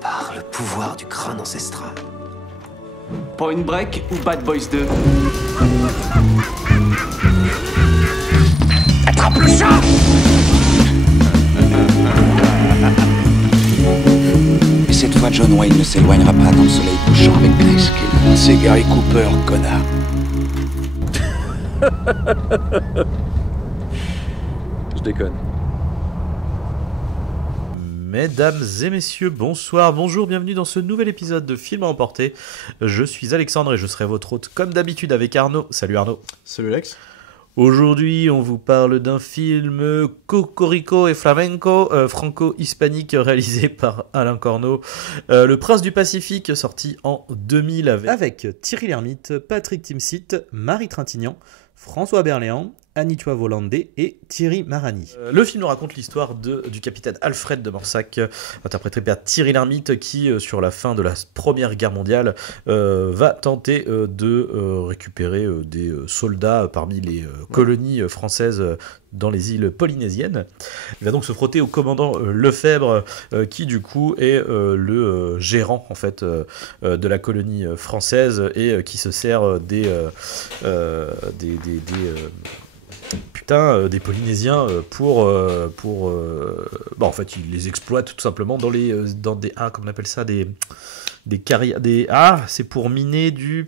Par le pouvoir du crâne ancestral. Point Break ou Bad Boys 2? Attrape le chat! Et cette fois, John Wayne ne s'éloignera pas dans le soleil couchant avec Grace Kelly. C'est Gary Cooper, connard. Je déconne. Mesdames et messieurs, bonsoir, bonjour, bienvenue dans ce nouvel épisode de Film à emporter. Je suis Alexandre et je serai votre hôte comme d'habitude avec Arnaud. Salut Arnaud. Salut Alex. Aujourd'hui, on vous parle d'un film cocorico et flamenco, franco-hispanique, réalisé par Alain Corneau. Le Prince du Pacifique, sorti en 2000 avec Thierry Lhermitte, Patrick Timsit, Marie Trintignant, François Berléand, Anitoine Volandé et Thierry Marani. Le film nous raconte l'histoire du capitaine Alfred de Morsac, interprété par Thierry Lhermitte, qui, sur la fin de la Première Guerre mondiale, va tenter de récupérer des soldats parmi les colonies françaises dans les îles polynésiennes. Il va donc se frotter au commandant Lefebvre, qui du coup est le gérant en fait de la colonie française et qui se sert des Polynésiens pour en fait il les exploite tout simplement dans des comment on appelle ça, des carrières, c'est pour miner du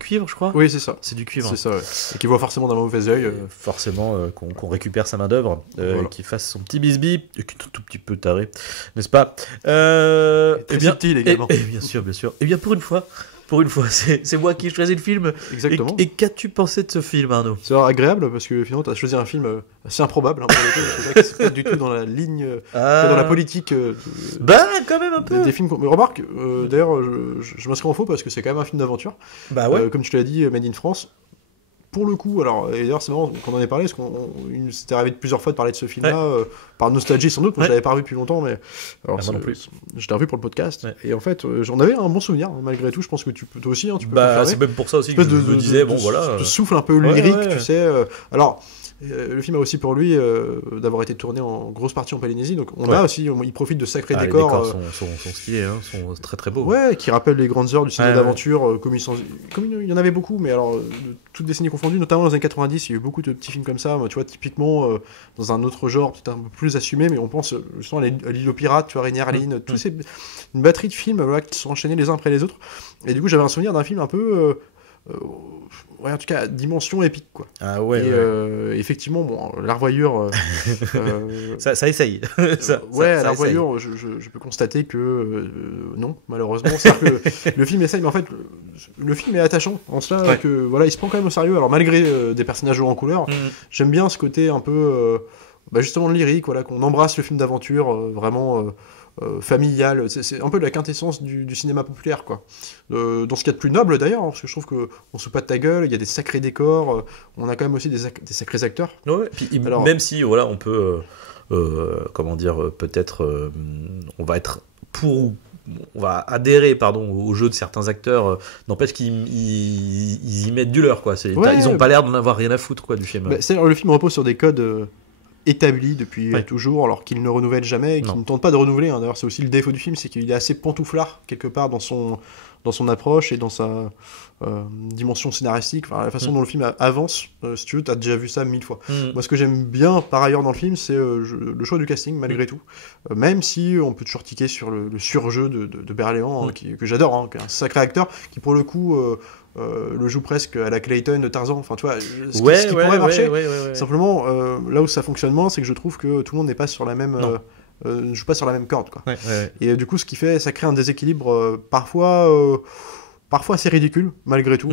cuivre, je crois. Oui, c'est ça. C'est du cuivre. C'est ça, ouais. Et qui voit forcément d'un mauvais œil. Forcément qu'on récupère sa main d'œuvre, voilà. qu'il fasse son petit bisbis, et qui est tout petit peu taré, n'est-ce pas? Très subtil également. Et bien sûr. Et bien pour une fois, c'est moi qui choisis le film. Exactement. Et qu'as-tu pensé de ce film, Arnaud? C'est agréable parce que finalement, tu as choisi un film assez improbable. Hein, pour le coup, c'est pas du tout dans la ligne, dans la politique. Quand même un peu. Des films. Mais remarque, d'ailleurs, je m'inscris en faux parce que c'est quand même un film d'aventure. Bah ouais. Comme tu l'as dit, Made in France. Pour le coup, alors, et d'ailleurs, c'est marrant qu'on en ait parlé, parce qu'on s'était arrivé plusieurs fois de parler de ce film-là, par nostalgie sans doute, moi je l'avais pas revu depuis longtemps, mais. Alors, moi non plus. Je l'ai revu pour le podcast, ouais. Et en fait, j'en avais un bon souvenir, malgré tout, je pense que toi aussi, hein, tu peux confirmer. C'est même pour ça aussi que je me disais, bon voilà. Ce souffle un peu lyrique, tu sais. Alors. Le film a aussi pour lui d'avoir été tourné en grosse partie en Polynésie, donc il profite de sacrés décors. Les décors sont stylés, hein, sont très très beaux. Ouais, qui rappellent les grandes heures du cinéma d'aventure, comme il y en avait beaucoup, mais alors de toutes décennies confondues, notamment dans les années 90, il y a eu beaucoup de petits films comme ça, tu vois, typiquement dans un autre genre, peut-être un peu plus assumé, mais on pense justement à l'île aux pirates, tu vois, Rainier Arline, une batterie de films qui sont enchaînés les uns après les autres, et du coup j'avais un souvenir d'un film un peu... en tout cas, dimension épique, quoi. Ah ouais. Effectivement, bon, la revoyure. ça essaye. La revoyure, je peux constater que non, malheureusement. C'est-à-dire que le film essaye, mais en fait, le film est attachant en cela que voilà, il se prend quand même au sérieux. Alors malgré des personnages hauts en couleur, j'aime bien ce côté un peu, justement lyrique, voilà, qu'on embrasse le film d'aventure, vraiment. Familial, c'est un peu la quintessence du cinéma populaire, quoi. Dans ce qu'il y a de plus noble d'ailleurs, hein, parce que je trouve qu'on se pas de ta gueule, il y a des sacrés décors, on a quand même aussi des sacrés acteurs. Ouais, puis, alors, même si voilà, on peut, comment dire, peut-être, on va adhérer au jeu de certains acteurs, n'empêche qu'ils y mettent du leur, quoi. Ils ont pas l'air d'en avoir rien à foutre, quoi, du film. Le film repose sur des codes établi depuis toujours, alors qu'il ne renouvelle jamais et qu'il ne tente pas de renouveler, hein. D'ailleurs c'est aussi le défaut du film, c'est qu'il est assez pantouflard quelque part dans son approche et dans sa dimension scénaristique, la façon dont le film avance. Si tu veux, t'as déjà vu ça 1000 fois. Moi ce que j'aime bien par ailleurs dans le film, c'est le choix du casting malgré tout, même si on peut toujours tiquer sur le surjeu de Berléand, que j'adore, hein, qui est un sacré acteur qui pour le coup le joue presque à la Clayton de Tarzan, enfin tu vois, ce qui pourrait marcher. Simplement, là où ça fonctionne moins, c'est que je trouve que tout le monde n'est pas sur la même ne joue pas sur la même corde, quoi. Et du coup ce qui fait, ça crée un déséquilibre parfois assez ridicule malgré tout,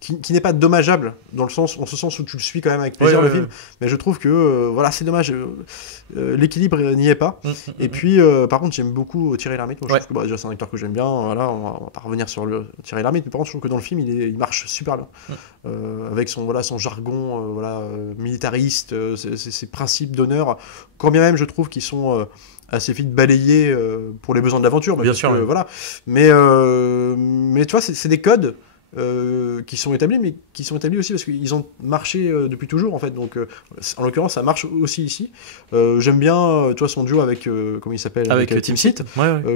qui n'est pas dommageable dans ce sens où tu le suis quand même avec plaisir le film, mais je trouve que c'est dommage, l'équilibre n'y est pas. Et puis par contre j'aime beaucoup Thierry Lhermitte, moi, je trouve que déjà c'est un acteur que j'aime bien, voilà, on va pas revenir sur Thierry Lhermitte, mais par contre je trouve que dans le film il marche super bien, avec son jargon militariste, ses principes d'honneur, quand bien même je trouve qu'ils sont assez vite balayé pour les besoins de l'aventure, bien sûr, voilà. Mais tu vois, c'est des codes qui sont établis, mais qui sont établis aussi parce qu'ils ont marché depuis toujours en fait. Donc, en l'occurrence, ça marche aussi ici. J'aime bien, tu vois, son duo avec comment il s'appelle, avec Tim Seat,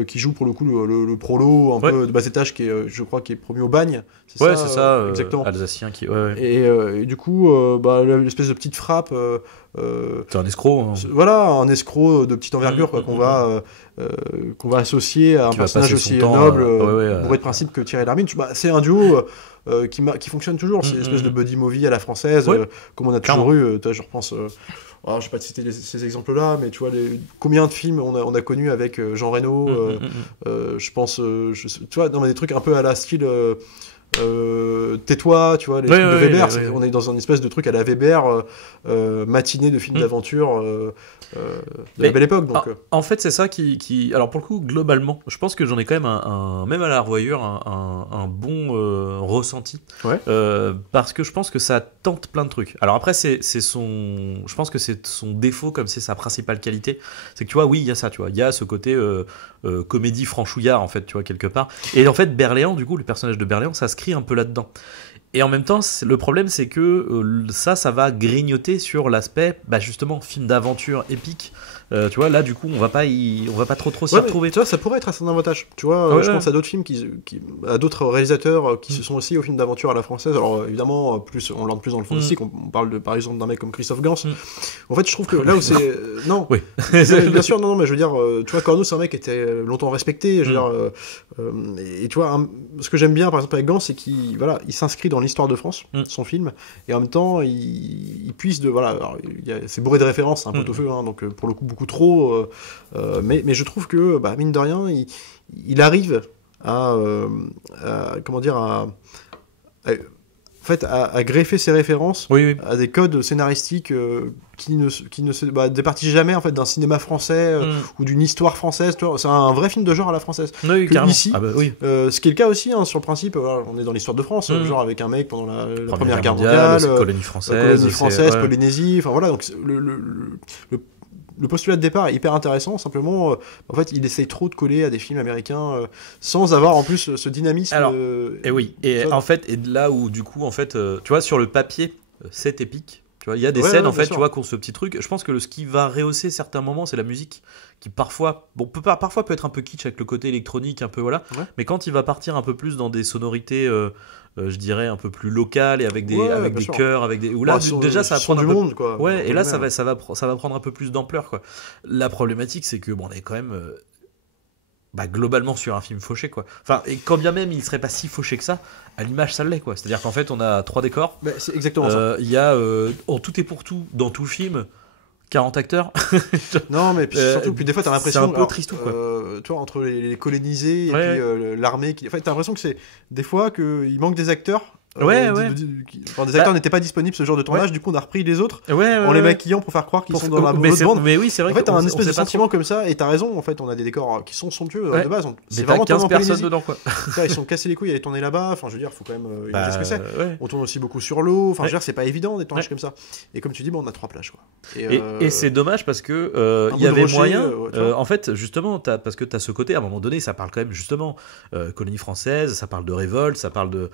qui joue pour le coup le prolo un peu de bas étage, qui est, je crois, qui est promu au bagne. C'est ça, exactement. Alsacien qui. Et du coup, l'espèce de petite frappe. C'est un escroc. Hein. Voilà, un escroc de petite envergure qu'on va associer à un personnage aussi noble, bourré de principe que Thierry Lhermitte. C'est un duo qui fonctionne toujours. C'est une espèce de buddy movie à la française, comme on a toujours eu. Je repense. Je ne vais pas te citer ces exemples-là, mais tu vois, combien de films on a connus avec Jean Reno. Je pense, tu vois, dans des trucs un peu à la style. Tais-toi, tu vois, les trucs de Weber, on est dans un espèce de truc à la Weber, matinée de films d'aventure de la belle époque. Donc, en fait, c'est ça qui. Alors, pour le coup, globalement, je pense que j'en ai quand même même à la revoyure, un bon ressenti. Parce que je pense que ça tente plein de trucs. Alors, après, je pense que c'est son défaut, comme c'est sa principale qualité. C'est que tu vois, oui, il y a ça, tu vois. Il y a ce côté comédie franchouillard, en fait, tu vois, quelque part. Et en fait, Berléand, du coup, le personnage de Berléand, ça s'inscrit un peu là-dedans. Et en même temps, le problème, c'est que ça va grignoter sur l'aspect, justement, film d'aventure épique. Tu vois, là, du coup, on va pas trop s'y retrouver. Tu vois, ça pourrait être à son avantage. Tu vois, je pense à d'autres films, à d'autres réalisateurs qui se sont aussi au film d'aventure à la française. Alors, évidemment, on l'entend plus dans le fantastique. On parle, par exemple, d'un mec comme Christophe Gans. En fait, je trouve que là où c'est... Non, bien sûr, non, mais je veux dire, tu vois, Corneau, c'est un mec qui était longtemps respecté. Je veux dire, et tu vois, ce que j'aime bien, par exemple, avec Gans, c'est qu'il s'inscrit dans l'histoire de France, son film, et en même temps, il puise de... Voilà, c'est bourré de références, c'est un pot au feu, hein, donc pour le coup, beaucoup trop, mais je trouve que mine de rien il arrive à greffer ses références à des codes scénaristiques qui ne se départissent jamais en fait d'un cinéma français ou d'une histoire française. C'est un vrai film de genre à la française. Ici, ce qui est le cas aussi, hein, sur le principe, on est dans l'histoire de France, genre avec un mec pendant la Première Guerre mondiale, colonie française, Polynésie, enfin voilà, donc le postulat de départ est hyper intéressant, simplement, en fait, il essaye trop de coller à des films américains sans avoir en plus ce dynamisme. Alors, en fait, et là où du coup, en fait, tu vois, sur le papier, c'est épique. Tu vois, il y a des scènes en fait, tu vois, qui ont ce petit truc. Je pense que ce qui va rehausser certains moments, c'est la musique, qui parfois peut être un peu kitsch avec le côté électronique, un peu mais quand il va partir un peu plus dans des sonorités. Je dirais un peu plus local et avec des chœurs, avec des. Où là, déjà, ça va prendre du monde, quoi. Ouais, et là, ça va prendre un peu plus d'ampleur, quoi. La problématique, c'est que on est quand même globalement sur un film fauché, quoi. Enfin, et quand bien même il serait pas si fauché que ça, à l'image, ça l'est, quoi. C'est-à-dire qu'en fait, on a 3 décors. C'est exactement ça. Il y a en tout et pour tout dans tout film. 40 acteurs. Non, mais puis surtout, des fois, t'as l'impression. C'est un peu triste, quoi. Tu vois, entre les colonisés et puis l'armée. En fait, t'as l'impression que c'est des fois qu'il manque des acteurs. Des acteurs n'étaient pas disponibles ce genre de tournage, du coup on a repris les autres en les maquillant pour faire croire qu'ils sont dans la bonne bande. Mais oui, c'est vrai. En fait, t'as un espèce de sentiment comme ça, et t'as raison. En fait, on a des décors qui sont somptueux de base. C'est vraiment 15 personnes dedans, quoi. Ils sont cassés les couilles à aller tourner là-bas. Enfin, je veux dire, faut quand même imaginer ce que c'est. On tourne aussi beaucoup sur l'eau. Enfin, je veux dire, c'est pas évident des tournages comme ça. Et comme tu dis, on a 3 plages, quoi. Et c'est dommage parce que il y avait moyen. En fait, justement, parce que t'as ce côté. À un moment donné, ça parle quand même justement colonie française. Ça parle de révolte. Ça parle de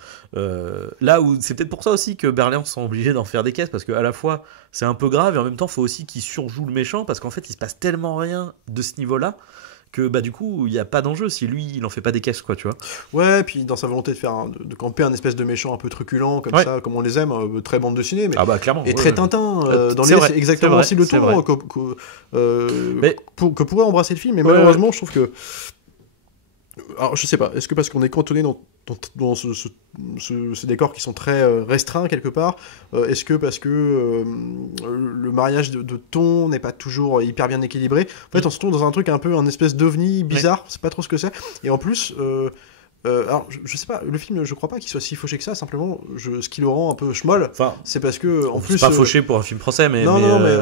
là où c'est peut-être pour ça aussi que Berléand sont obligés d'en faire des caisses, parce qu'à la fois c'est un peu grave et en même temps il faut aussi qu'il surjoue le méchant, parce qu'en fait il se passe tellement rien de ce niveau-là que du coup il n'y a pas d'enjeu si lui il en fait pas des caisses, quoi, tu vois. Ouais, puis dans sa volonté de faire de camper un espèce de méchant un peu truculent comme ça, comme on les aime, très bande dessinée, mais clairement, et très Tintin dans les c'est exactement aussi le ton que pourrait embrasser le film, mais malheureusement je trouve que, alors je sais pas, est-ce que parce qu'on est cantonné dans ces décors qui sont très restreints quelque part, est-ce que parce que le mariage de ton n'est pas toujours hyper bien équilibré, en fait on se trouve dans un truc un peu, un espèce d'ovni bizarre, c'est pas trop ce que c'est, et en plus alors je sais pas, le film je crois pas qu'il soit si fauché que ça, simplement ce qui le rend un peu schmoll, c'est parce que en plus c'est pas fauché pour un film français, mais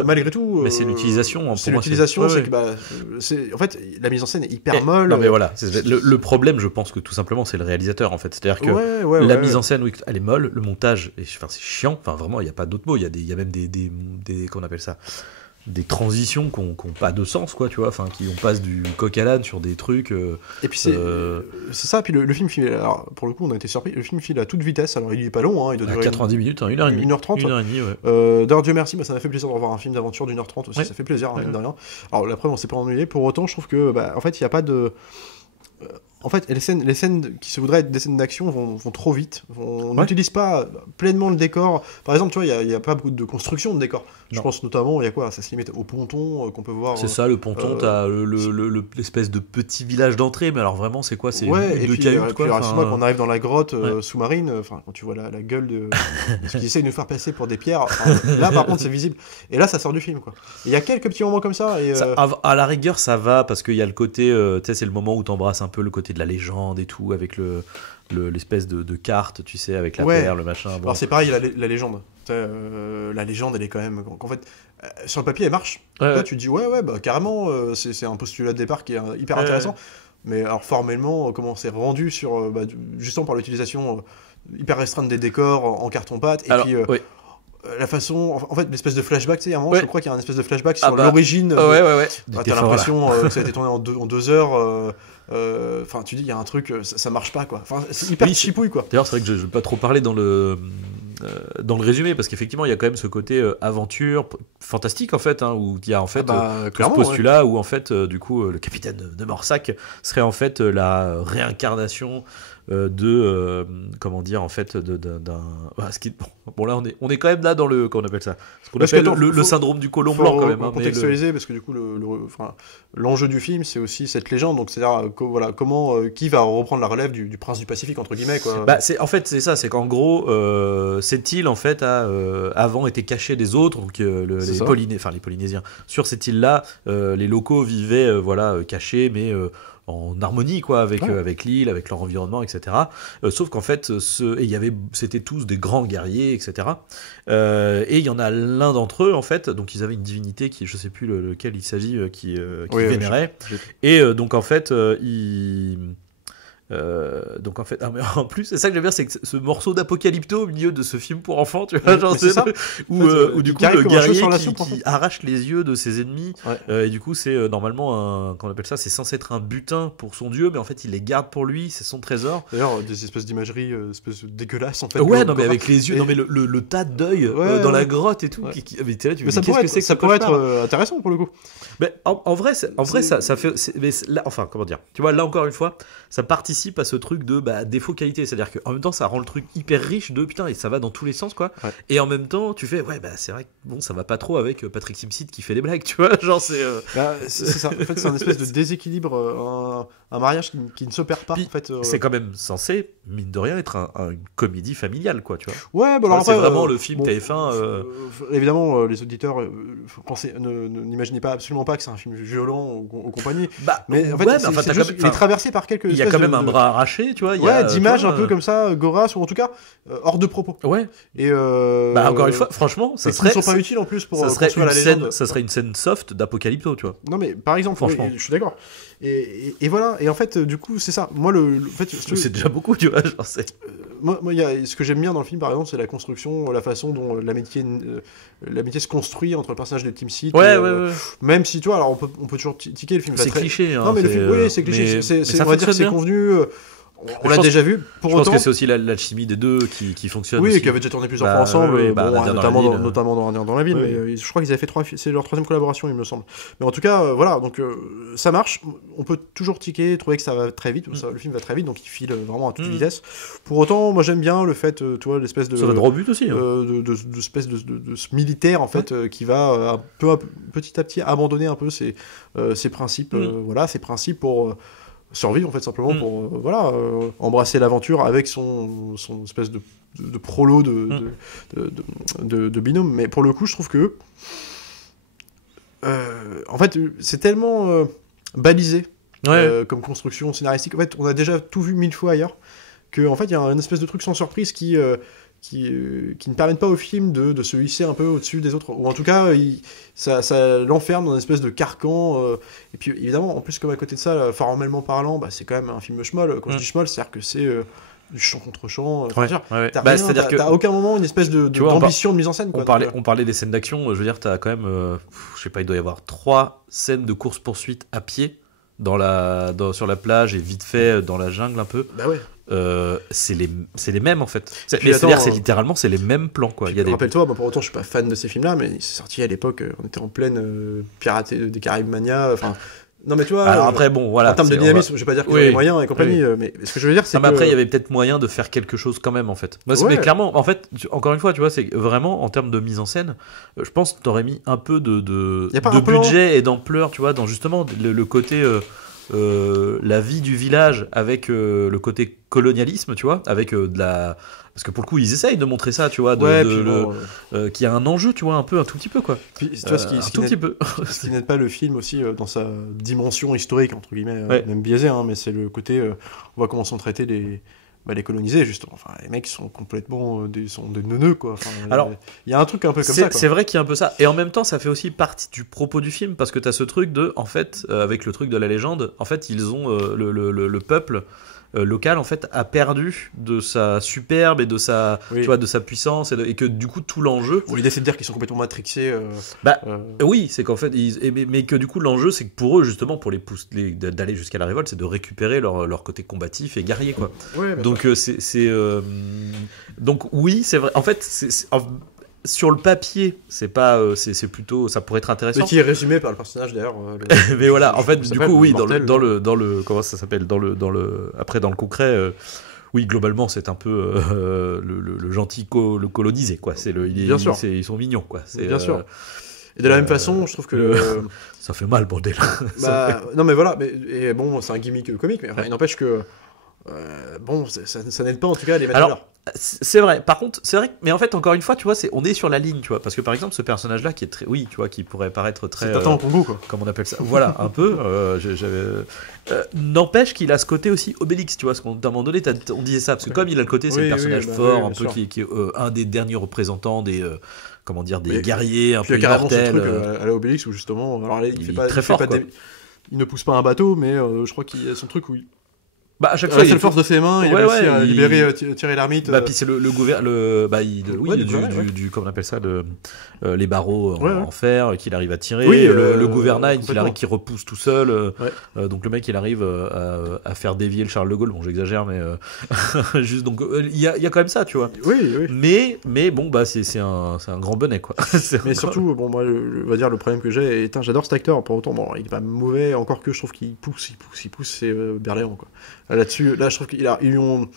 malgré tout mais c'est l'utilisation, c'est que en fait la mise en scène est hyper molle. Non mais voilà, le problème, je pense que tout simplement c'est le réalisateur, en fait, c'est-à-dire que la mise en scène, oui, elle est molle, le montage c'est chiant, enfin vraiment il y a pas d'autre mot, il y a même des qu'on appelle ça, des transitions qui ont pas de sens, quoi, tu vois, enfin, on passe du coq à l'âne sur des trucs. Et puis c'est ça, puis le film file, alors pour le coup on a été surpris, le film file à toute vitesse, alors il est pas long, hein, il doit durer 90 minutes, 1h30. 1h30. 1h30, ouais. D'ailleurs, Dieu merci, ça m'a fait plaisir de revoir un film d'aventure d'1h30 aussi, ça fait plaisir, mine de rien. Alors la preuve, on s'est pas ennuyé, pour autant je trouve que, en fait, il n'y a pas de... En fait, les scènes qui se voudraient être des scènes d'action vont trop vite. On n'utilise pas pleinement le décor. Par exemple, tu vois, il n'y a pas beaucoup de construction de décor. Je pense notamment, il y a quoi ? Ça se limite au ponton qu'on peut voir. C'est ça, le ponton, t'as l'espèce de petit village d'entrée, mais alors vraiment, c'est quoi ? C'est et deux puis, cahutes, quoi. Quand on arrive dans la grotte sous-marine, quand tu vois la gueule de ce qu'ils essayent de nous faire passer pour des pierres, là, par contre, c'est visible. Et là, ça sort du film, quoi. Il y a quelques petits moments comme ça. Et, à la rigueur, ça va, parce qu'il y a le côté, tu sais, c'est le moment où t'embrasses un peu le côté de la légende et tout, avec l'espèce de carte, tu sais, avec la perle, le machin. Bon. Alors c'est pareil, la légende. La légende, elle est quand même... En fait, sur le papier, elle marche. Là, tu te dis, carrément, c'est un postulat de départ qui est hyper intéressant. Mais alors, formellement, comment c'est rendu sur... justement par l'utilisation hyper restreinte des décors en carton-pâte. Et puis... la façon, en fait, l'espèce de flashback, tu sais, à un moment, je crois qu'il y a un espèce de flashback sur l'origine. T'as l'impression que ça a été tourné en 2 heures. Enfin, tu dis, il y a un truc, ça marche pas, quoi. Enfin, c'est hyper chipouille, quoi. D'ailleurs, c'est vrai que je vais pas trop parler dans le résumé, parce qu'effectivement, il y a quand même ce côté aventure fantastique, en fait, hein, où il y a en fait ce postulat où en fait, du coup, le capitaine de Morsac serait en fait la réincarnation comment dire, en fait, d'un bon là on est quand même là dans le, comment on appelle ça, ce qu'on appelle le syndrome du colon blanc, quand même, contextualiser, parce que du coup l'enjeu du film, c'est aussi cette légende, donc c'est-à-dire comment qui va reprendre la relève du prince du Pacifique, entre guillemets, quoi. C'est qu'en gros cette île, en fait, a avant été cachée des autres, donc les Polynésiens sur cette île là, les locaux vivaient cachés, mais en harmonie, quoi, avec l'île, avec leur environnement, etc. Sauf qu'en fait, c'était tous des grands guerriers, etc. Et il y en a l'un d'entre eux, en fait, donc ils avaient une divinité qui, je sais plus lequel il s'agit, qui vénérait. Et donc en fait, mais en plus, c'est ça que j'aime bien, c'est que ce morceau d'apocalypto au milieu de ce film pour enfants, tu vois, genre, c'est ça, où du coup le guerrier qui arrache les yeux de ses ennemis, et du coup c'est normalement qu'on appelle ça, c'est censé être un butin pour son dieu, mais en fait il les garde pour lui, c'est son trésor. D'ailleurs, des espèces d'imagerie espèces dégueulasses, en fait. Mais avec les yeux, mais le tas d'œil dans la grotte et tout, mais ça pourrait être intéressant pour le coup. Mais en vrai, ça fait, enfin, comment dire, tu vois, là encore une fois, ça participe à ce truc de défaut qualité, c'est-à-dire qu'en même temps ça rend le truc hyper riche de putain, et ça va dans tous les sens, quoi. Et en même temps tu fais c'est vrai que bon, ça va pas trop avec Patrick Timsit qui fait des blagues, tu vois, genre c'est ça, en fait c'est un espèce de déséquilibre, un mariage qui ne s'opère pas. Puis, en fait c'est quand même censé, mine de rien, être une comédie familiale, quoi, tu vois. Alors c'est vraiment le film TF1. Évidemment, les auditeurs n'imaginez pas absolument pas que c'est un film violent ou compagnie, mais en fait il est traversé par quelques... Il y a quand même un bras arraché, tu vois. D'images un peu comme ça, Goras, ou en tout cas hors de propos. Et encore une fois, franchement, ça serait... Ils ne sont pas utiles en plus pour construire la légende. Ça serait une scène soft d'Apocalypto, tu vois. Non mais par exemple, franchement, je suis d'accord. Et voilà. Et en fait, du coup, c'est ça. Moi, c'est déjà beaucoup, tu vois. Genre, moi, ce que j'aime bien dans le film, par exemple, c'est la construction, la façon dont l'amitié se construit entre le personnage de Timsit. Même si, tu vois, alors on peut toujours tiquer le film. C'est cliché. Non, mais le film, c'est cliché. On va dire que c'est convenu. On l'a déjà vu. Je pense que c'est aussi l'alchimie des deux qui fonctionne. Oui, et qui avait déjà tourné plusieurs fois ensemble, notamment dans Indien dans la ville. Mais je crois qu'ils avaient fait c'est leur 3e collaboration, il me semble. Mais en tout cas, voilà, donc ça marche. On peut toujours tiquer, trouver que ça va très vite. Le film va très vite, donc il file vraiment à toute vitesse. Pour autant, moi j'aime bien le fait, tu vois, l'espèce de... Ça va droit au but aussi. De espèce de ce militaire, en fait, qui va petit à petit abandonner un peu ses principes, ses principes pour... survivre, en fait, simplement pour embrasser l'aventure avec son espèce de prolo de binôme. Mais pour le coup, je trouve que en fait, c'est tellement balisé comme construction scénaristique. En fait, on a déjà tout vu 1000 fois ailleurs, que en fait, il y a une espèce de truc sans surprise qui ne permettent pas au film de se hisser un peu au-dessus des autres, ou en tout cas ça l'enferme dans une espèce de carcan, et puis évidemment, en plus, comme à côté de ça, formellement parlant, c'est quand même un film schmoll. Quand je dis schmoll, c'est-à-dire que c'est du chant contre chant. C'est-à-dire que t'as aucun moment une espèce d'ambition de mise en scène. Quoi, on parlait des scènes d'action. Je veux dire, t'as quand même, je sais pas, il doit y avoir 3 scènes de course-poursuite à pied sur la plage et vite fait dans la jungle un peu. Bah ouais. C'est les mêmes en fait. C'est-à-dire littéralement c'est les mêmes plans quoi. Rappelle-toi, pour autant je suis pas fan de ces films-là, mais c'est sorti à l'époque, on était en pleine Pirates des Caraïbes mania. Enfin, non mais tu vois. Alors après bon voilà. En termes de dynamisme, je vais pas dire qu'il y a les moyens et compagnie, mais ce que je veux dire c'est que. Après il y avait peut-être moyen de faire quelque chose quand même en fait. Mais clairement en fait encore une fois tu vois c'est vraiment en termes de mise en scène, je pense que t'aurais mis un peu de budget et d'ampleur tu vois dans justement le côté. La vie du village avec le côté colonialisme, tu vois, avec parce que pour le coup ils essayent de montrer ça, tu vois, qu'il y a un enjeu, tu vois, un tout petit peu quoi. Puis, tu vois, ce qui n'aide pas le film aussi dans sa dimension historique entre guillemets, même biaisée, hein, mais c'est le côté on voit comment sont traités les colonisés justement. Enfin, les mecs sont complètement sont des neuneux quoi. Enfin, alors il y a un truc un peu comme ça. C'est vrai qu'il y a un peu ça. Et en même temps, ça fait aussi partie du propos du film parce que t'as ce truc en fait, avec le truc de la légende, en fait, ils ont le peuple local en fait a perdu de sa superbe et de sa tu vois de sa puissance et que du coup tout l'enjeu. L'idée c'est de dire qu'ils sont complètement matrixés. Oui, c'est qu'en fait mais que du coup l'enjeu c'est que pour eux justement pour les pousser d'aller jusqu'à la révolte, c'est de récupérer leur côté combatif et guerrier quoi. Donc donc oui, c'est vrai. En fait, sur le papier, c'est pas, c'est plutôt, ça pourrait être intéressant. Mais qui est résumé par le personnage d'ailleurs. Mais voilà, en fait, du coup, oui, dans le, comment ça s'appelle, après dans le concret, oui, globalement, c'est un peu le gentil le colonisé, quoi. Bien sûr. Ils sont mignons, quoi. Bien sûr. Et de la même façon, je trouve que ça fait mal, bordel. Non, mais voilà. Et bon, c'est un gimmick comique, mais il n'empêche que. Bon, ça n'aide pas en tout cas à les mettre à l'heure. C'est vrai. Par contre, c'est vrai. Mais en fait, encore une fois, tu vois, on est sur la ligne, tu vois, parce que par exemple, ce personnage-là qui est très, oui, tu vois, qui pourrait paraître très. C'est Tintin en Congo, quoi. Comme on appelle ça. Voilà, un peu. N'empêche qu'il a ce côté aussi Obélix, tu vois, parce qu'à un moment donné, on disait ça, parce que comme il a le côté, c'est le personnage fort, un peu qui est un des derniers représentants des. Comment dire, des guerriers un peu immortels. À la Obélix où justement, alors il fait pas très fort. Il ne pousse pas un bateau, mais je crois qu'il y a son truc où il. À chaque fois, la seule force de ses mains, il a réussi à libérer Thierry Lhermitte. Puis c'est le comment on appelle ça, les barreaux en fer qu'il arrive à tirer, le gouvernail qui repousse tout seul. Donc le mec il arrive à faire dévier le Charles de Gaulle. Bon, j'exagère, mais juste donc il y a quand même ça, tu vois. Oui. Mais bon c'est un grand bonnet quoi. Mais surtout bon moi on va dire le problème que j'ai, j'adore cet acteur pour autant bon il est pas mauvais encore que je trouve qu'il pousse c'est Berléand quoi. Là-dessus, je trouve qu'ils ont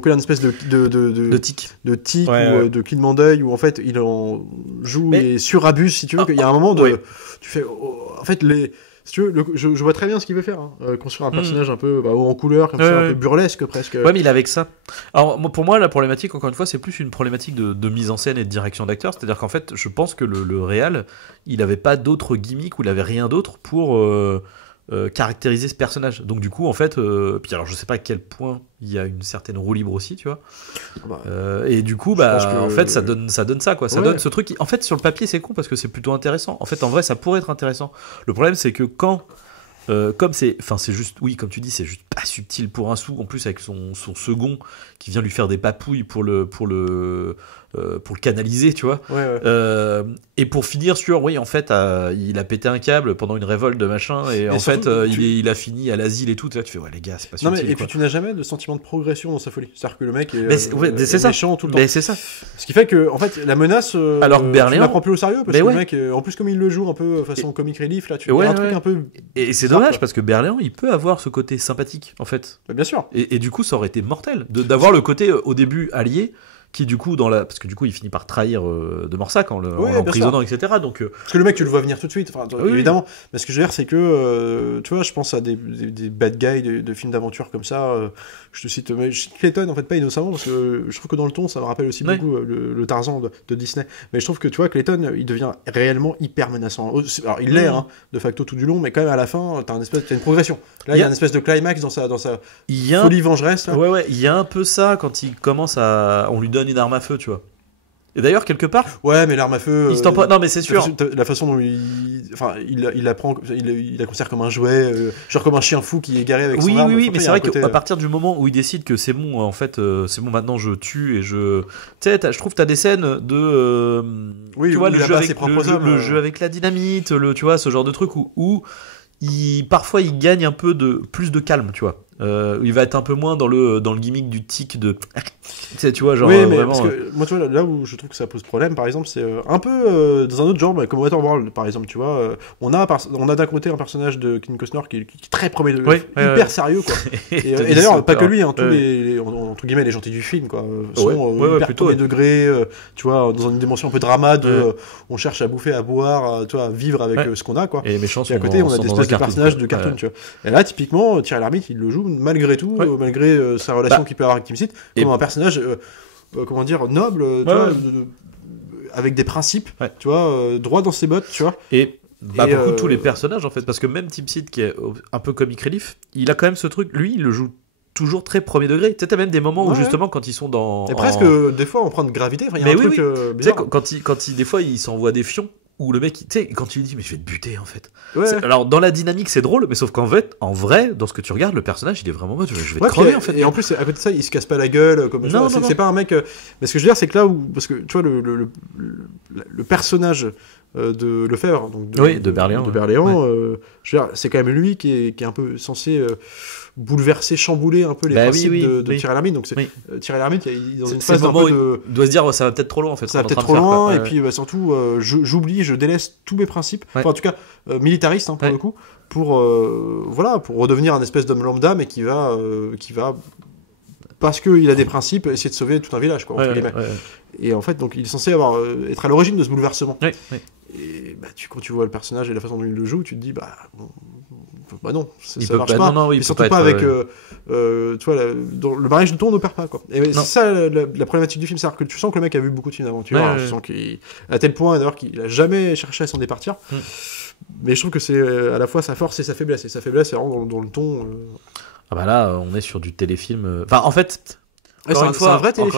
que une espèce de tic ou de clignement d'œil où en fait il en joue et surabuse si tu veux. Il y a un moment tu fais en fait si tu veux, je vois très bien ce qu'il veut faire, construire un personnage un peu haut en couleur, comme ça, un peu burlesque presque. Ouais, mais il est avec ça. Alors pour moi, la problématique, encore une fois, c'est plus une problématique de mise en scène et de direction d'acteur. C'est-à-dire qu'en fait, je pense que le réal, il avait pas d'autres gimmicks ou il avait rien d'autre pour caractériser ce personnage. Donc du coup en fait puis alors je sais pas à quel point il y a une certaine roue libre aussi tu vois et du coup en fait ça donne ça quoi, ça donne ce truc en fait sur le papier c'est con parce que c'est plutôt intéressant en fait en vrai ça pourrait être intéressant. Le problème c'est que quand comme c'est juste oui comme tu dis c'est juste pas subtil pour un sou en plus avec son second qui vient lui faire des papouilles pour le canaliser tu vois et pour finir sur oui en fait il a pété un câble pendant une révolte de machin et en fait il a fini à l'asile et tout tu fais ouais les gars c'est pas subtil et puis tu n'as jamais de sentiment de progression dans sa folie, c'est à dire que le mec est méchant tout le temps c'est ça ce qui fait que en fait la menace alors Berléand tu la prends plus au sérieux parce que le mec en plus comme il le joue un peu façon comic relief là tu vois un truc un peu et c'est dommage parce que Berléand il peut avoir ce côté sympathique en fait bien sûr et du coup ça aurait été mortel d'avoir le côté au début allié qui du coup parce que du coup il finit par trahir de Morsac en l'emprisonnant etc. Donc parce que le mec tu le vois venir tout de suite évidemment mais ce que je veux dire c'est que tu vois je pense à des bad guys de films d'aventure comme ça je te cite Clayton en fait pas innocemment parce que je trouve que dans le ton ça me rappelle aussi beaucoup le Tarzan de Disney mais je trouve que tu vois Clayton il devient réellement hyper menaçant alors il l'est de facto tout du long mais quand même à la fin t'as une progression là il y a une espèce de climax dans sa folie vengeresse là. Il y a un peu ça quand il commence on lui donne une arme à feu tu vois Et d'ailleurs, quelque part. Ouais, mais l'arme à feu. Non, mais c'est sûr. La façon dont il la prend, il la considère comme un jouet, genre comme un chien fou qui est garé avec son arme. Oui, mais c'est vrai qu'à partir du moment où il décide que c'est bon, en fait, c'est bon, maintenant je tue et je. Tu sais, je trouve que t'as des scènes de. Oui, tu vois, le jeu avec la dynamite, tu vois, ce genre de truc où parfois il gagne un peu plus de calme, tu vois. Il va être un peu moins dans le gimmick du tic de tu vois, genre oui, mais vraiment, parce que moi tu vois là où je trouve que ça pose problème par exemple, c'est un peu dans un autre genre, comme Waterworld par exemple, tu vois, on a d'un côté un personnage de Kevin Costner qui est très premier degré, hyper sérieux quoi. et d'ailleurs pas que lui, tous les entre guillemets les gentils du film quoi sont hyper premier degré, tu vois, dans une dimension un peu drama de on cherche à bouffer, à boire, tu vois, à vivre avec ce qu'on a quoi. Et les méchants à côté on a des espèces de personnages de cartoon, tu vois. Et là typiquement Thierry Lhermitte il le joue malgré tout, malgré sa relation qu'il peut avoir avec Tim Seed, comme un personnage comment dire, noble, tu vois, avec des principes, tu vois, droit dans ses bottes, tu vois. Et pour le coup, tous les personnages en fait, parce que même Tim Seed qui est un peu comic relief, il a quand même ce truc, lui il le joue toujours très premier degré. Tu sais, t'as même des moments où justement quand ils sont dans... Et presque des fois on prend de gravité, il y a un truc bizarre. Tu sais, quand des fois il s'envoie des fions, où le mec, tu sais, quand tu lui dis mais je vais te buter en fait. Alors dans la dynamique c'est drôle, mais sauf qu'en fait, en vrai, dans ce que tu regardes, le personnage il est vraiment mode je vais te crever en fait. Et en plus à côté de ça, il se casse pas la gueule comme non, c'est pas un mec. Mais ce que je veux dire, c'est que là où, parce que tu vois le personnage de Lefebvre, donc de Berléand, je veux dire, c'est quand même lui qui est un peu censé bouleverser, chambouler un peu les principes de Thierry Lhermitte. Donc Thierry Lhermitte, il est dans une phase un peu de... Il doit se dire ça va peut-être trop loin en fait. Ça va peut-être trop loin, et puis surtout je délaisse tous mes principes, enfin en tout cas militaristes pour le coup, pour redevenir un espèce d'homme lambda, mais qui va parce qu'il a des principes, essayer de sauver tout un village quoi, entre guillemets. Et en fait donc il est censé être à l'origine de ce bouleversement. Et quand tu vois le personnage et la façon dont il le joue, tu te dis non, ça marche pas. Et surtout pas avec tu vois, le mariage de ton n'opère pas quoi. Et c'est ça la problématique du film, c'est-à-dire que tu sens que le mec a vu beaucoup de films d'aventure, tu sens qu'il à tel point d'ailleurs qu'il a jamais cherché à s'en départir. Mais je trouve que c'est à la fois sa force et sa faiblesse, c'est vraiment dans le ton. Ah bah là on est sur du téléfilm. Enfin en fait. Encore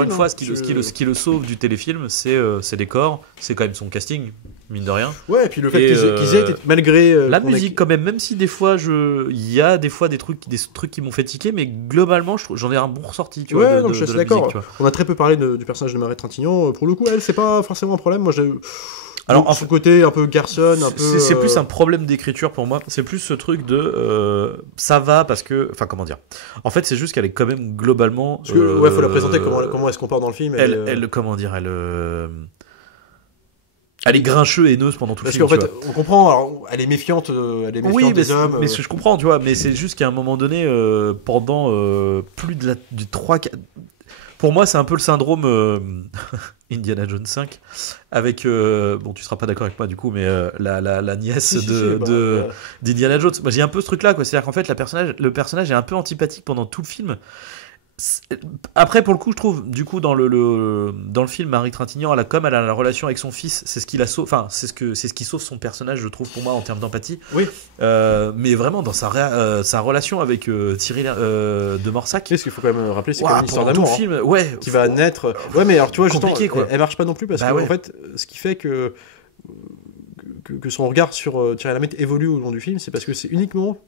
une fois, ce qui le sauve du téléfilm, c'est ses décors, c'est quand même son casting, mine de rien. Ouais, et puis le fait qu'ils aient été, malgré la musique quand même si des fois il y a des fois des trucs qui m'ont fait tiquer, mais globalement j'en ai un bon ressorti, tu vois. Je suis d'accord. Musique, on a très peu parlé du personnage de Marie Trintignant. Pour le coup, elle, c'est pas forcément un problème. Moi, alors en ce côté un peu garçon, un peu c'est plus un problème d'écriture pour moi, c'est plus ce truc de ça va parce que comment dire, en fait c'est juste qu'elle est quand même globalement parce que faut la présenter comment elle se comporte dans le film, elle comment dire, elle est grincheuse et haineuse pendant tout le film. Parce qu'en fait, on comprend, alors, elle est méfiante des hommes. Mais je comprends, tu vois, mais c'est juste qu'à un moment donné, pendant plus de du 3-4... Pour moi, c'est un peu le syndrome Indiana Jones 5, avec, tu seras pas d'accord avec moi du coup, mais la nièce d'Indiana Jones. Moi, j'ai un peu ce truc-là, quoi. C'est-à-dire qu'en fait, le personnage est un peu antipathique pendant tout le film. Après, pour le coup, je trouve, du coup, dans le film, Marie Trintignant, elle a la relation avec son fils, c'est ce qui la sauve, enfin, c'est ce qui sauve son personnage, je trouve, pour moi, en termes d'empathie. Oui. Mais vraiment, dans sa relation avec Thierry de Morsac. Ce qu'il faut quand même rappeler, c'est quand même une histoire d'amour, film, qui va naître. Ouais, mais alors, tu vois, compliqué, justement, elle marche pas non plus parce que, en fait, ce qui fait que son regard sur Thierry Lhermitte évolue au long du film, c'est parce que c'est uniquement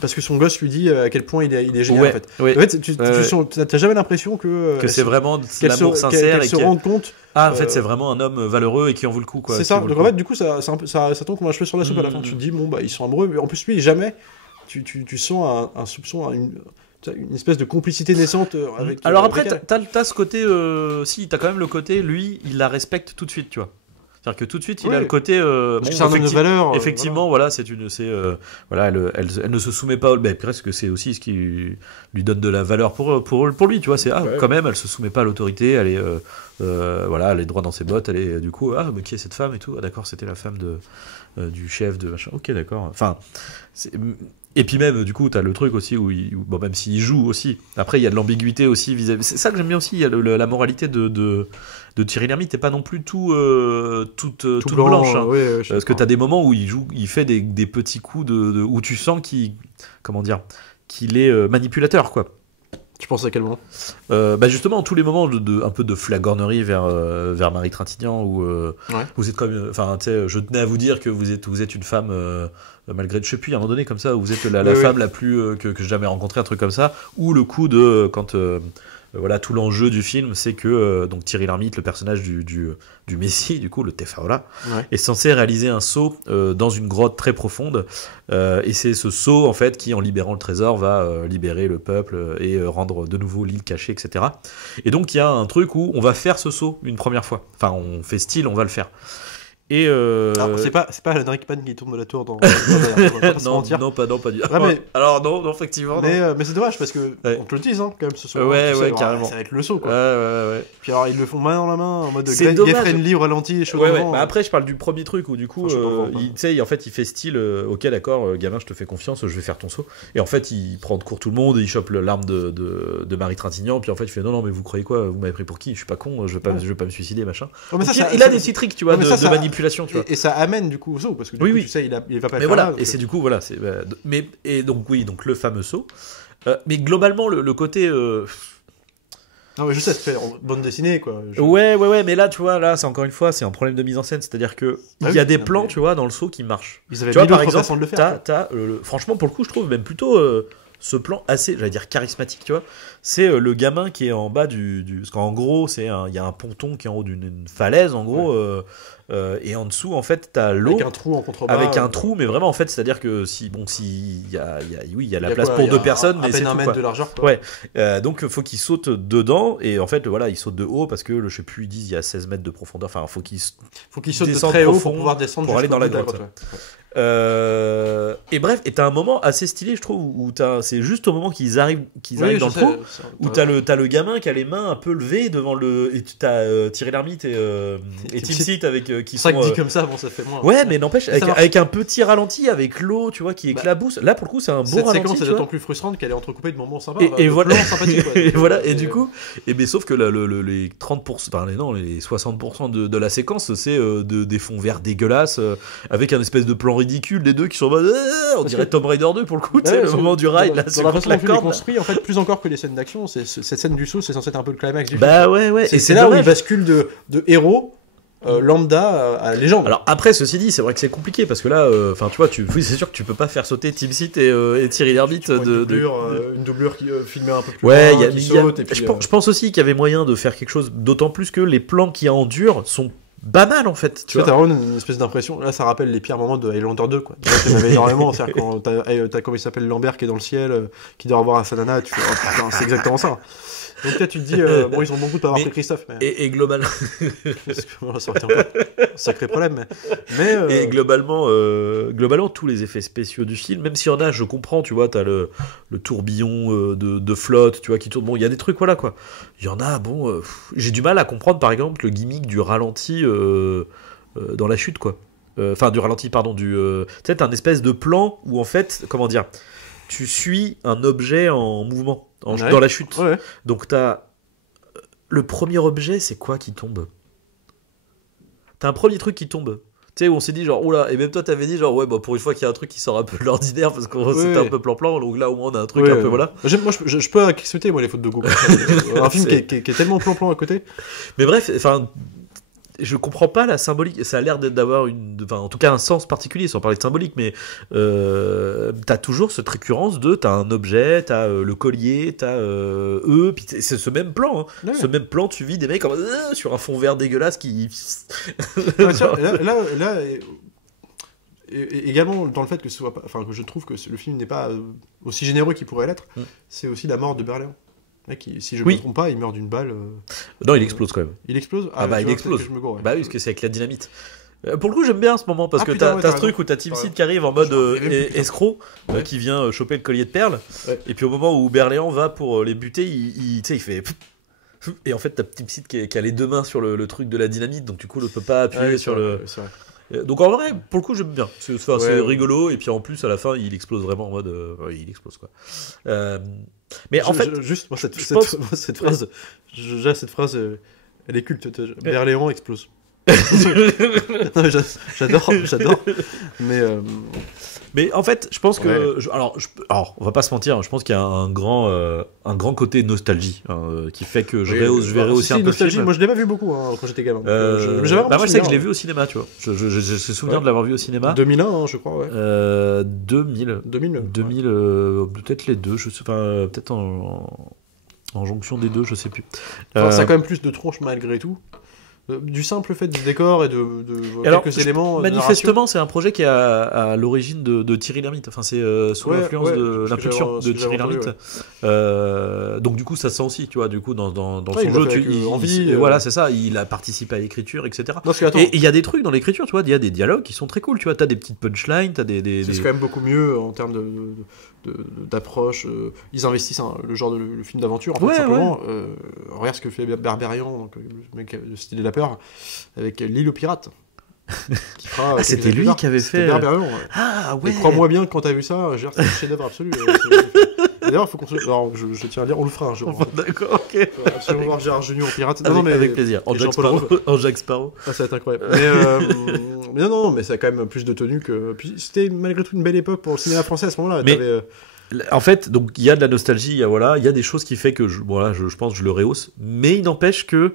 parce que son gosse lui dit à quel point il est génial, en fait. En fait, tu n'as jamais l'impression que c'est vraiment l'amour sincère qu'elle se rende compte. En fait, c'est vraiment un homme valeureux et qui en vaut le coup, quoi. C'est ça. Donc en fait, du coup, ça tombe comme un cheveu sur la soupe à la fin. Tu te dis ils sont amoureux, mais en plus lui, jamais tu sens un soupçon, une espèce de complicité naissante avec. Alors après, t'as ce côté, t'as quand même le côté, lui, il la respecte tout de suite, tu vois. C'est-à-dire que tout de suite, il a le côté. C'est un homme de valeur. Effectivement, voilà, elle ne se soumet pas. Presque, c'est aussi ce qui lui donne de la valeur pour lui, tu vois. C'est quand même, elle se soumet pas à l'autorité. Elle est, elle est droit dans ses bottes. Elle est du coup, mais qui est cette femme et tout. Ah d'accord, c'était la femme du chef de machin. Ok, d'accord. Enfin, et puis même, du coup, t'as le truc aussi où même s'il joue aussi. Après, il y a de l'ambiguïté aussi vis-à-vis. C'est ça que j'aime bien aussi. Il y a la moralité de Thierry Lhermitte, t'es pas non plus toute blanche, hein. Parce que t'as des moments où il fait des petits coups où tu sens qu'il est manipulateur, quoi. Tu penses à quel moment? Justement, tous les moments un peu de flagornerie vers Marie Trintignant où vous êtes comme, enfin, tu sais, je tenais à vous dire que vous êtes une femme malgré, je sais plus, à un moment donné comme ça, où vous êtes la femme la plus que j'ai jamais rencontrée, un truc comme ça, ou le coup de quand voilà, tout l'enjeu du film, c'est que donc Thierry Lhermitte, le personnage du Messie, du coup, le Tefaola, est censé réaliser un saut dans une grotte très profonde, et c'est ce saut, en fait, qui, en libérant le trésor, va libérer le peuple et rendre de nouveau l'île cachée, etc. Et donc, il y a un truc où on va faire ce saut une première fois. Enfin, on fait style, on va le faire. Et alors, c'est pas Alan Rickman qui tombe de la tour dans non, pas du tout. Alors non, effectivement. Mais c'est dommage parce que on te le dise quand même ce soir. Carrément. Ça va être le saut quoi. Ouais. Puis alors ils le font main dans la main en mode Gefren au ralenti et chaud devant. Après je parle du premier truc où du coup en fait il fait style ok d'accord gamin je te fais confiance je vais faire ton saut et en fait il prend de court tout le monde et il chope l'arme de Marie Trintignant puis en fait il fait non mais vous croyez quoi vous m'avez pris pour qui je suis pas con je vais pas me suider machin. Il a des petits tricks tu vois de manipulation. Tu vois. Et ça amène du coup au saut parce que du coup, tu sais il va pas mais voilà et c'est du coup voilà c'est donc le fameux saut mais globalement le côté non mais juste ça se fait en bande dessinée quoi. Ouais mais là tu vois là c'est encore une fois c'est un problème de mise en scène c'est-à-dire que il y a des plans tu vois dans le saut qui marchent. Ils avaient tu vois par exemple exemple de le faire, franchement pour le coup je trouve même plutôt ce plan assez, j'allais dire charismatique, tu vois, c'est le gamin qui est en bas parce qu'en gros, il y a un ponton qui est en haut d'une falaise, en gros, et en dessous, en fait, t'as l'eau. Avec un trou en contrebas. Avec un trou, mais vraiment, en fait, c'est-à-dire que il y a la place pour deux personnes, mais c'est un tout, mètre quoi. de largeur, quoi. Ouais. Donc, faut qu'il saute dedans, et en fait, voilà, il saute de haut parce que, je sais plus, ils disent, il y a 16 mètres de profondeur. Enfin, faut qu'il saute de très haut pour pouvoir descendre pour aller dans la grotte. Et bref, et t'as un moment assez stylé, je trouve, où c'est juste au moment qu'ils arrivent dans le trou, où t'as le gamin qui a les mains un peu levées devant et t'as Thierry Lhermitte et Tim Seat avec qui sont. C'est vrai que dit comme ça, bon, ça fait moins. Ouais, mais n'empêche, avec un petit ralenti, avec l'eau, tu vois, qui éclabousse. Là, pour le coup, c'est un bon ralenti. Cette séquence est d'autant plus frustrante qu'elle est entrecoupée de moments sympas. Et voilà, et voilà, et du coup, sauf que les 30%, enfin les 60% de la séquence, c'est des fonds verts dégueulasses, avec un espèce de plan ridicule des deux qui sont en mode on dirait Tomb Raider 2 pour le coup, le moment du rail là c'est contre la corde construit en fait plus encore que les scènes d'action, cette scène du saut c'est censé être un peu le climax du film. Ouais et c'est là où il bascule de héros lambda à légende. Alors après ceci dit c'est vrai que c'est compliqué parce que là enfin tu vois c'est sûr que tu peux pas faire sauter Tim Seat et Thierry Lhermitte une doublure qui filmait un peu plus loin, je pense aussi qu'il y avait moyen de faire quelque chose d'autant plus que les plans qui endurent sont banal en fait. Tu vois, t'as vraiment une espèce d'impression. Là, ça rappelle les pires moments de Highlander 2, quoi. Tu m'avais énormément. C'est-à-dire quand t'as comment il s'appelle Lambert qui est dans le ciel, qui doit avoir un Sanana, tu fais oh putain, c'est exactement ça. Donc là, tu te dis, bon, ils ont bon goût de pas avoir pris Christophe. Mais... Et globalement. Ça aurait été encore un sacré problème. Mais Et globalement, tous les effets spéciaux du film, même s'il y en a, je comprends, tu vois, t'as le tourbillon de flotte, tu vois, qui tourne. Bon, il y a des trucs, voilà, quoi. Il y en a, bon, j'ai du mal à comprendre, par exemple, le gimmick du ralenti dans la chute, quoi. Enfin, du ralenti, pardon, tu sais, t'as un espèce de plan où, en fait, comment dire, tu suis un objet en mouvement. Dans la chute. Ouais. Donc t'as le premier objet, c'est quoi qui tombe? T'as un premier truc qui tombe. Tu sais où on s'est dit genre oula, et même toi t'avais dit genre ouais bah pour une fois qu'il y a un truc qui sort un peu de l'ordinaire parce que c'était un peu plan-plan, donc là au moins on a un truc un peu voilà. Moi je peux accepter moi les fautes de goût. Un film qui est tellement plan-plan à côté. Mais bref, enfin. Je comprends pas la symbolique, ça a l'air d'avoir en tout cas un sens particulier sans parler de symbolique, mais t'as toujours cette récurrence t'as un objet, t'as le collier, t'as eux, puis c'est ce même plan, hein. Ce même plan, tu vis des mecs sur un fond vert dégueulasse qui... là également dans le fait que ce soit pas, enfin que je trouve que le film n'est pas aussi généreux qu'il pourrait l'être, c'est aussi la mort de Berléand. Si je ne me trompe pas, il meurt d'une balle. Non, il explose quand même. Il explose. Il explose. Bah oui, parce que c'est avec la dynamite. Pour le coup, j'aime bien ce moment parce que t'as ce truc où t'as Tim Seat qui arrive en mode escroc, qui vient choper le collier de perles. Et puis au moment où Berléand va pour les buter, il fait. Et en fait, t'as Tim Seat qui a les deux mains sur le truc de la dynamite, donc du coup, ne peut pas appuyer sur le. Donc en vrai, pour le coup, j'aime bien. C'est rigolo, et puis en plus, à la fin, il explose vraiment en mode. Il explose quoi. Mais en fait, moi, cette phrase, cette phrase, elle est culte. Berléand explose. Non, mais j'adore. Mais en fait, je pense que. Ouais. Alors, on va pas se mentir, je pense qu'il y a un grand côté nostalgie qui fait que je verrai aussi un peu le nostalgie. film. Moi, je l'ai pas vu beaucoup quand j'étais gamin. Moi, je sais que je l'ai vu au cinéma, tu vois. J'ai souvenir de l'avoir vu au cinéma. 2001, hein, je crois, ouais. 2000. 2000, Peut-être les deux, je sais pas, peut-être en jonction des deux, je sais plus. Enfin, ça a quand même plus de tronches malgré tout. Du simple fait du décor et de quelques éléments. Manifestement, c'est un projet qui est à l'origine de Thierry Lhermitte. Enfin, c'est sous l'influence de l'impulsion de Thierry Lhermitte. Donc, du coup, ça se sent aussi, tu vois. Du coup, dans son jeu, voilà, c'est ça. Il a participé à l'écriture, etc. Et il y a des trucs dans l'écriture, tu vois. Il y a des dialogues qui sont très cool, tu vois. T'as des petites punchlines, t'as des. C'est quand même beaucoup mieux en termes d'approche. Ils investissent le genre le film d'aventure, en fait, simplement. Regarde ce que fait Berberian, donc le mec de Cité de la Peur, avec L'île aux pirates. C'était lui qui avait fait. Berberian, ouais. Ah ouais. Et crois-moi bien que quand t'as vu ça, c'est un chef-d'œuvre absolu. D'ailleurs, il faut qu'on se. Alors, je tiens à dire, on le fera un jour. D'accord, ok. Absolument voir Gérard Jugnot en pirate. Avec plaisir. En Jack Sparrow. Ah, ça va être incroyable. Mais non, mais ça a quand même plus de tenue que. Puis c'était malgré tout une belle époque pour le cinéma français à ce moment-là. En fait, donc il y a de la nostalgie, il y a des choses qui fait que je pense que je le rehausse, mais il n'empêche que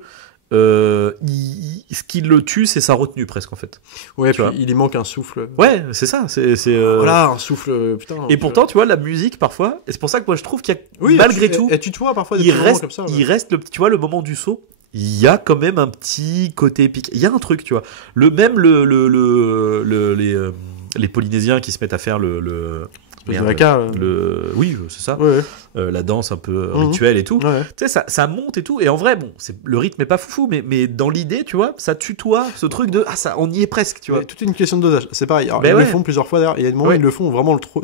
ce qui le tue, c'est sa retenue presque en fait. Ouais, puis il y manque un souffle. Ouais, c'est ça. Voilà, un souffle. Putain. Et pourtant, tu vois, la musique parfois, et c'est pour ça que moi je trouve qu'il y a malgré tout, et tutoie parfois. Il reste tu vois, le moment du saut. Il y a quand même un petit côté épique. Il y a un truc, tu vois. Les Polynésiens qui se mettent à faire oui, c'est ça. Ouais. La danse un peu rituelle et tout. Ouais. Tu sais, ça monte et tout. Et en vrai, bon, le rythme est pas foufou, mais dans l'idée, tu vois, ça tutoie ce truc de on y est presque, tu vois. Toute une question de dosage. C'est pareil. Alors, ils le font plusieurs fois d'ailleurs. Il y a des moments où ils le font vraiment trop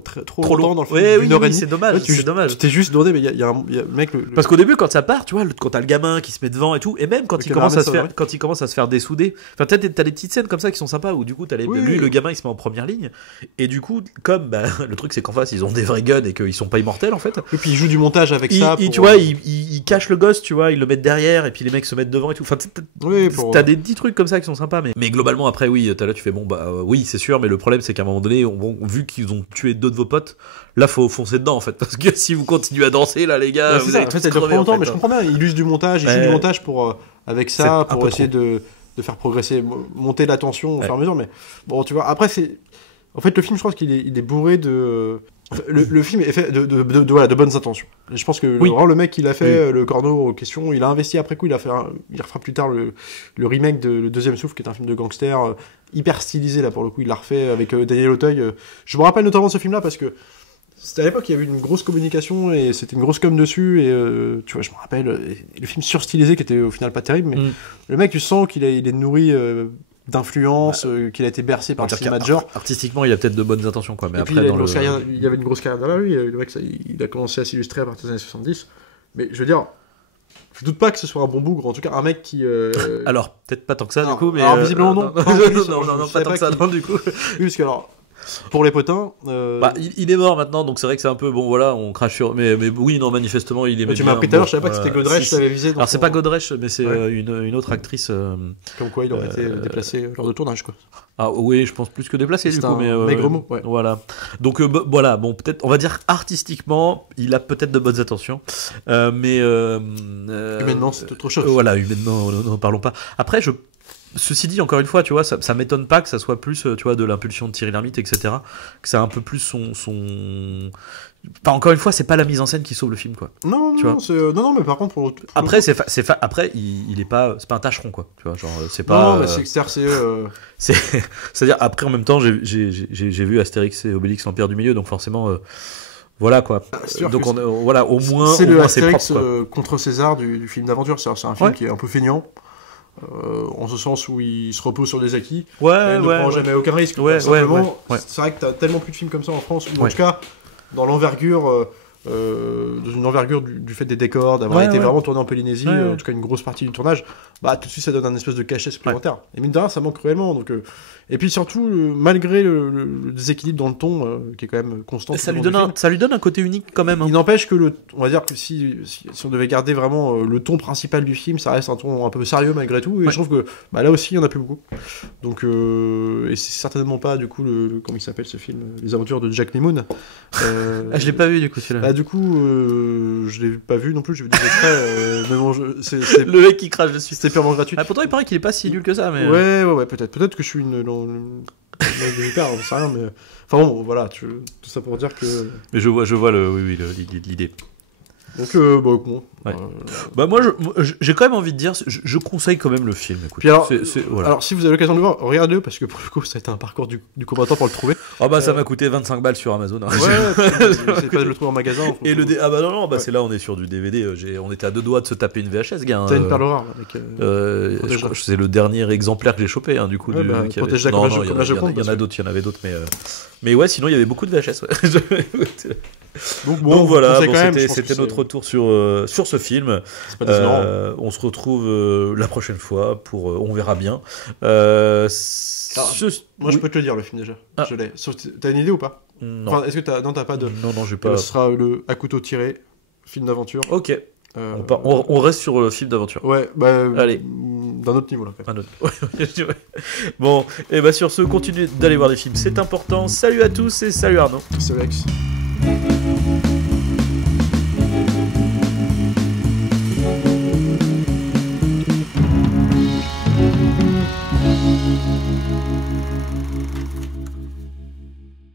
longtemps dans le film. Une heure et demie. C'est dommage. C'est dommage. Tu t'es juste demandé, mais il y a un mec. Parce qu'au début, quand ça part, tu vois, quand t'as le gamin qui se met devant et tout, et même quand il commence à se faire dessouder. Enfin, t'as des petites scènes comme ça qui sont sympas où du coup, lui, le gamin, il se met en première ligne. Et du coup, comme le truc, c'est qu'en face, ils ont des vrais guns et qu'ils sont pas immortels en fait. Et puis ils jouent du montage avec ça. Tu vois, ils cachent le gosse, tu vois, ils le mettent derrière et puis les mecs se mettent devant et tout. Enfin, t'as des petits trucs comme ça qui sont sympas, mais globalement après tu fais oui c'est sûr, mais le problème c'est qu'à un moment donné, vu qu'ils ont tué deux de vos potes, là faut foncer dedans en fait, parce que si vous continuez à danser là les gars, vous allez tous crever, en fait. Mais je comprends bien, ils usent du montage, du montage pour avec ça pour essayer de faire progresser, monter la tension au fur et à mesure. Mais bon, tu vois, après c'est en fait le film, je pense qu'il est bourré de. Le film est fait de bonnes intentions. Je pense que le mec qui l'a fait, le corneau en question, il a investi après coup, il refera plus tard le remake de Le Deuxième Souffle, qui est un film de gangster hyper stylisé là pour le coup, il l'a refait avec Daniel Auteuil. Je me rappelle notamment de ce film là parce que c'était à l'époque, il y avait une grosse communication et c'était une grosse com dessus et tu vois, je me rappelle le film surstylisé qui était au final pas terrible, mais le mec, tu sens qu'il est nourri d'influence, qu'il a été bercé par le cinéma de genre. Artistiquement, il y a peut-être de bonnes intentions, quoi. Mais après, il y avait une grosse carrière derrière lui. Le mec, il a commencé à s'illustrer à partir des années 70. Mais je veux dire, je doute pas que ce soit un bon bougre. En tout cas, un mec qui. Alors, peut-être pas tant que ça, du coup, mais. Alors, visiblement, non. Non, pas tant que ça, non, du coup. Oui, parce que alors. Pour les potins. Il est mort maintenant, donc c'est vrai que c'est un peu bon. Voilà, on crache sur. Mais oui, non, manifestement, il est. Tu m'as appris tout à l'heure, je savais pas que c'était Godrèche, je t'avais visé. Alors c'est pas Godrèche, mais c'est une autre actrice. Comme quoi, il aurait été déplacé lors de tournage, quoi. Ah oui, je pense plus que déplacé du coup, mais maigre mot. Ouais. Voilà. Donc voilà, bon, peut-être, on va dire artistiquement, il a peut-être de bonnes intentions, mais humainement, c'est autre chose. Voilà, humainement, n'en parlons pas. Après, ceci dit, encore une fois, tu vois, ça m'étonne pas que ça soit plus, tu vois, de l'impulsion de Thierry Lhermitte, etc. Que c'est un peu plus son. Enfin, encore une fois, c'est pas la mise en scène qui sauve le film, quoi. Non, mais par contre, après, après, il est pas, c'est pas un tâcheron, quoi. Tu vois, genre, c'est pas. Non, mais c'est-à-dire, après, en même temps, j'ai vu Astérix et Obélix l'Empire du Milieu, donc forcément. Voilà quoi. Donc voilà, au moins c'est le Astérix contre César du film d'aventure. C'est un film qui est un peu feignant. En ce sens où il se repose sur des acquis, il ne prend jamais aucun risque. Simplement, c'est vrai que t'as tellement plus de films comme ça en France, ou en tout cas dans l'envergure dans une envergure du fait des décors, d'avoir été vraiment tourné en Polynésie, en tout cas une grosse partie du tournage, bah tout de suite ça donne un espèce de cachet supplémentaire. Et mine de rien, ça manque cruellement. Donc, et puis surtout, malgré le déséquilibre dans le ton, qui est quand même constant. Ça lui donne un côté unique quand même. Hein. Il n'empêche que on va dire que si on devait garder vraiment le ton principal du film, ça reste un ton un peu sérieux malgré tout. Et je trouve que là aussi, il n'y en a plus beaucoup. Donc, et c'est certainement pas du coup comment il s'appelle ce film, Les Aventures de Jack Mimoun. Je l'ai pas vu du coup celui-là. Du coup, je l'ai pas vu non plus. J'ai vu des extraits. Mais bon, c'est le mec qui crache dessus. C'est purement gratuit. Pourtant, il paraît qu'il est pas si nul que ça. Mais ouais, peut-être que je suis une hyper, on sait rien, mais enfin bon, voilà, tout ça pour dire que. Mais je vois l'idée. Donc bon. Bah moi j'ai quand même envie de dire, je conseille quand même le film. Écoute. Puis alors, voilà. alors si vous avez l'occasion de le voir, regardez-le parce que pour le coup ça a été un parcours du combattant pour le trouver. Ça m'a coûté 25 balles sur Amazon. Hein. C'est pas de le trouver en magasin. Et c'est là on est sur du DVD. On était à 2 doigts de se taper une VHS, gars. T'as une perle rare avec. Je crois que c'est le dernier exemplaire que j'ai chopé, hein, du coup. Il y en avait d'autres, mais ouais, sinon il y avait beaucoup de VHS. Ouais. Donc voilà, c'était notre retour sur ce film. On se retrouve la prochaine fois pour on verra bien. Moi je peux te le dire le film déjà. Je l'ai. T'as une idée ou pas? Non. Enfin, est-ce que t'as pas de. Non, j'ai pas. Ce sera le À couteau tiré, film d'aventure. Ok. On reste sur le film d'aventure. Ouais, allez. D'un autre niveau là. Quand même. Bon, et sur ce, continuez d'aller voir des films, c'est important. Salut à tous et salut Arnaud. Salut Alex.